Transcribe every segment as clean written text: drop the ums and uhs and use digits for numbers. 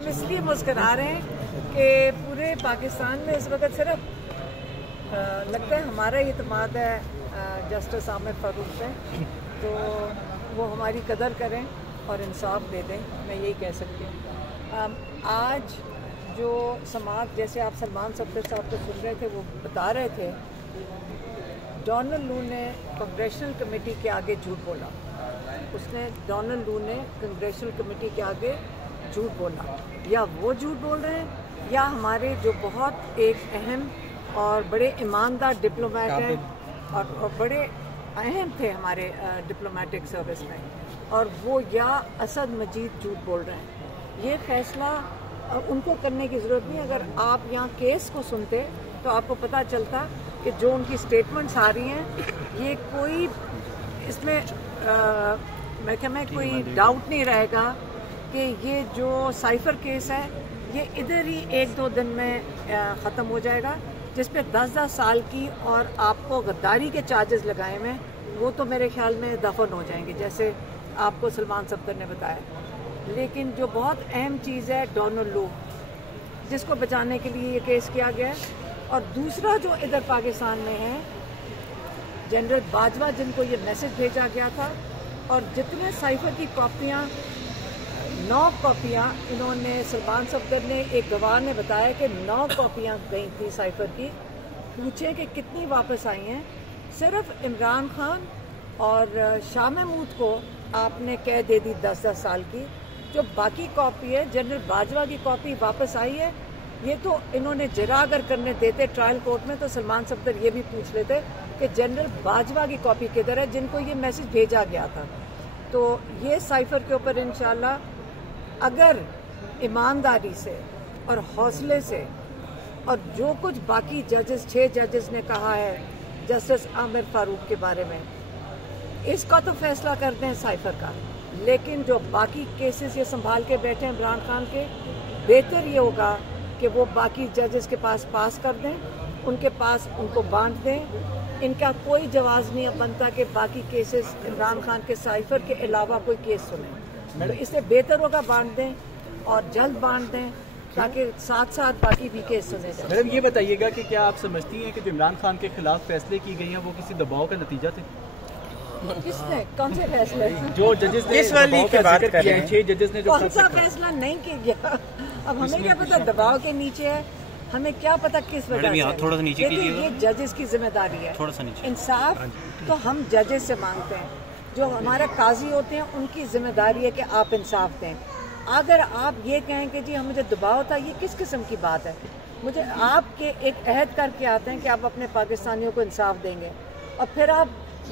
हम इसलिए मुस्कुरा रहे हैं कि पूरे पाकिस्तान में इस वक्त सिर्फ लगता है हमारा इत्मीनान है जस्टिस आमिर फारूक पे, तो वो हमारी कदर करें और इंसाफ दे दें, मैं यही कह सकती हूँ। आज जो समाज, जैसे आप सलमान सफदर साहब को सुन रहे थे, वो बता रहे थे डोनाल्ड लू ने कांग्रेशनल कमेटी के आगे झूठ बोला। डोनाल्ड लू ने कांग्रेशनल कमेटी के आगे झूठ बोला, या वो झूठ बोल रहे हैं या हमारे जो बहुत एक अहम और बड़े ईमानदार डिप्लोमेट हैं और बड़े अहम थे हमारे डिप्लोमेटिक सर्विस में, और वो या असद मजीद झूठ बोल रहे हैं। ये फैसला उनको करने की ज़रूरत नहीं। अगर आप यहाँ केस को सुनते तो आपको पता चलता कि जो उनकी स्टेटमेंट्स आ रही हैं, ये कोई इसमें मेरे ख्याल में कोई डाउट नहीं रहेगा कि ये जो साइफर केस है ये इधर ही 1-2 दिन में ख़त्म हो जाएगा, जिस पे 10-10 साल की और आपको गद्दारी के चार्जेस लगाए में, वो तो मेरे ख्याल में दफन हो जाएंगे, जैसे आपको सलमान सफदर ने बताया। लेकिन जो बहुत अहम चीज़ है डोनाल्ड लू, जिसको बचाने के लिए ये केस किया गया है, और दूसरा जो इधर पाकिस्तान में है जनरल बाजवा, जिनको ये मैसेज भेजा गया था, और जितने साइफर की कॉपियाँ 9 कॉपियाँ इन्होंने, सलमान सफदर ने, एक गवाह ने बताया कि 9 कॉपियाँ गई थी साइफर की। पूछें कि कितनी वापस आई हैं। सिर्फ इमरान खान और शाह महमूद को आपने कैद दे दी 10-10 साल की। जो बाकी कॉपी है, जनरल बाजवा की कॉपी वापस आई है। ये तो इन्होंने जरा अगर करने देते ट्रायल कोर्ट में, तो सलमान सफदर ये भी पूछ लेते कि जनरल बाजवा की कॉपी किधर है, जिनको ये मैसेज भेजा गया था। तो ये साइफर के ऊपर इंशाल्लाह अगर ईमानदारी से और हौसले से, और जो कुछ बाकी जजेस 6 जजेस ने कहा है जस्टिस आमिर फारूक के बारे में, इसका तो फैसला करते हैं साइफर का, लेकिन जो बाकी केसेस ये संभाल के बैठे हैं इमरान खान के, बेहतर ये होगा कि वो बाकी जजेस के पास कर दें, उनके पास उनको बांट दें। इनका कोई जवाब नहीं बनता कि बाकी केसेस इमरान खान के साइफर के अलावा कोई केस सुने, तो इससे बेहतर होगा बांट दें और जल्द बांट दें, ताकि साथ साथ बाकी भी केस सुने जाए। मैडम ये बताइएगा कि क्या आप समझती हैं कि जो इमरान खान के खिलाफ फैसले की गई हैं वो किसी दबाव का नतीजा थे? किसने, कौन से फैसले? जो जजेस ने किस वाली की बात कर रहे हैं? 6 जजेस ने जो कौन सा फैसला नहीं किया? अब हमें क्या पता दबाव के नीचे है, हमें क्या पता किस वजह से। थोड़ा सा नीचे कीजिए, ये जजेस की जिम्मेदारी है। थोड़ा सा नीचे। इंसाफ तो हम जजेस से मांगते हैं, जो हमारे काजी होते हैं उनकी जिम्मेदारी है कि आप इंसाफ दें। अगर आप ये कहें कि जी हम मुझे दबाव था, ये किस किस्म की बात है? मुझे आपके एक अहद करके आते हैं कि आप अपने पाकिस्तानियों को इंसाफ देंगे, और फिर आप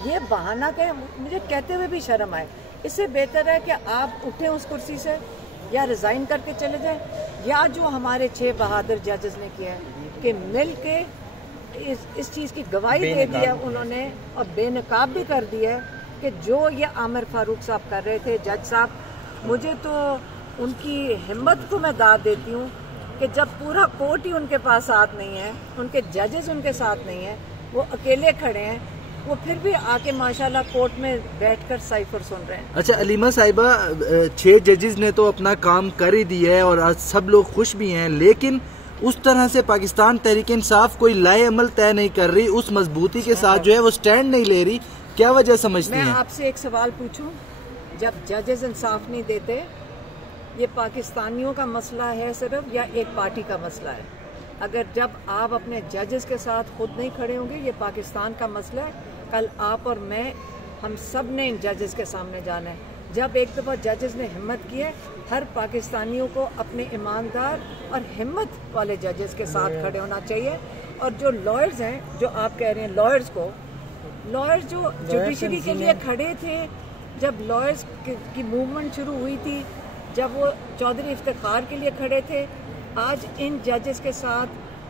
ये बहाना कहें, मुझे कहते हुए भी शर्म आए। इससे बेहतर है कि आप उठें उस कुर्सी से, या रिज़ाइन करके चले जाएं, या जो हमारे 6 बहादुर जजेस ने किया है कि मिल के इस चीज़ की गवाही दे दी है उन्होंने, और बेनकाब भी कर दिया है कि जो ये आमिर फारूक साहब कर रहे थे, जज साहब, मुझे तो उनकी हिम्मत को मैं दाद देती हूँ कि जब पूरा कोर्ट ही उनके पास साथ नहीं है, उनके जजेस उनके साथ नहीं है, वो अकेले खड़े हैं, वो फिर भी आके माशाल्लाह कोर्ट में बैठकर साइफर सुन रहे हैं। अच्छा अलीमा साहिबा, 6 जजेस ने तो अपना काम कर ही दिया है और आज सब लोग खुश भी हैं, लेकिन उस तरह से पाकिस्तान तहरीक इंसाफ कोई लाए अमल तय नहीं कर रही, उस मजबूती के साथ जो है वो स्टैंड नहीं ले रही, क्या वजह समझती हैं? मैं आपसे एक सवाल पूछूं, जब जजेस इंसाफ नहीं देते, ये पाकिस्तानियों का मसला है सिर्फ, या एक पार्टी का मसला है? अगर जब आप अपने जजेस के साथ खुद नहीं खड़े होंगे, ये पाकिस्तान का मसला है। कल आप और मैं, हम सब ने इन जजेस के सामने जाना है। जब एक दफ़ा जजेस ने हिम्मत की है, हर पाकिस्तानियों को अपने ईमानदार और हिम्मत वाले जजेस के साथ खड़े होना चाहिए। और जो लॉयर्स हैं, जो आप कह रहे हैं लॉयर्स जो जुडिशरी के लिए खड़े थे, जब लॉयर्स की मूवमेंट शुरू हुई थी, जब वो चौधरी इफ्तिखार के लिए खड़े थे, आज इन जजेस के साथ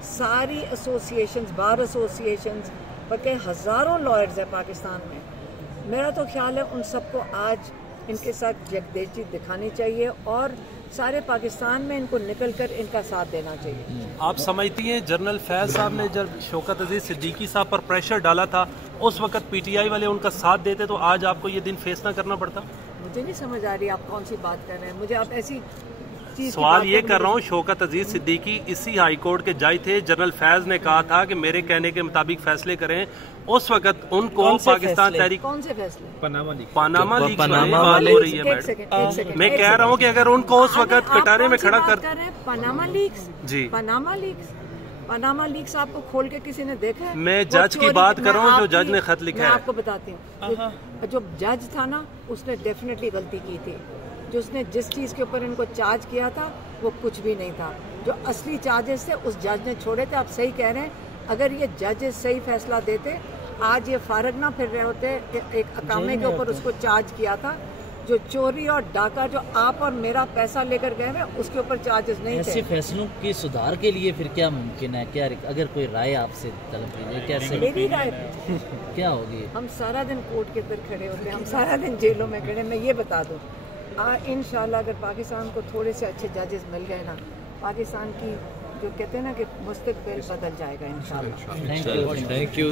सारी एसोसिएशंस, बार एसोसिएशंस, बल्कि हज़ारों लॉयर्स हैं पाकिस्तान में। मेरा तो ख्याल है उन सबको आज इनके साथ यकदेशी दिखानी चाहिए, और सारे पाकिस्तान में इनको निकल कर इनका साथ देना चाहिए। आप समझती हैं जनरल फैज़ साहब ने जब शौकत अजीज़ सिद्दीकी साहब पर प्रेशर डाला था, उस वक्त पीटीआई वाले उनका साथ देते तो आज आपको ये दिन फेस ना करना पड़ता? मुझे नहीं समझ आ रही आप कौन सी बात कर रहे हैं। मुझे आप ऐसी चीज सवाल ये कर रहा हूँ, शौकत अजीज सिद्दीकी इसी हाई कोर्ट के जज थे। जनरल फैज ने कहा था कि मेरे कहने के मुताबिक फैसले करें। उस वक्त उनको पाकिस्तान तहरीक कौन से फैसले? पनामा लीक्स वाली बात हो रही है मैडम। मैं कह रहा हूँ कि अगर उनको उस वक्त कटारे में खड़ा कर पनामा लीक्स जी, पनामा लीक्स आपको खोल के किसी ने देखा है? मैं जज की बात कर रहा हूँ, जो जज ने खत लिखा है। मैं आपको बताती हूँ, जो जज था ना उसने डेफिनेटली गलती की थी। जो उसने जिस चीज के ऊपर इनको चार्ज किया था वो कुछ भी नहीं था। जो असली चार्जेस थे उस जज ने छोड़े थे। आप सही कह रहे हैं, अगर ये जजेस सही फैसला देते आज ये फारग ना फिर रहे होते कि एक अकामे के ऊपर उसको चार्ज किया था। जो चोरी और डाका जो आप और मेरा पैसा लेकर गए हैं उसके ऊपर चार्जेस नहीं थे। ऐसे फैसलों की सुधार के लिए फिर क्या मुमकिन है? क्या अगर कोई राय आपसे तलब कीजिए, कैसे मेरी राय क्या होगी? हम सारा दिन कोर्ट के अंदर खड़े होते हैं, हम सारा दिन जेलों में खड़े। मैं ये बता दूं, इंशाल्लाह अगर पाकिस्तान को थोड़े से अच्छे जजेस मिल गए ना, पाकिस्तान की जो कहते हैं ना कि मुस्तकबिल बदल जाएगा इंशाल्लाह। Thank you.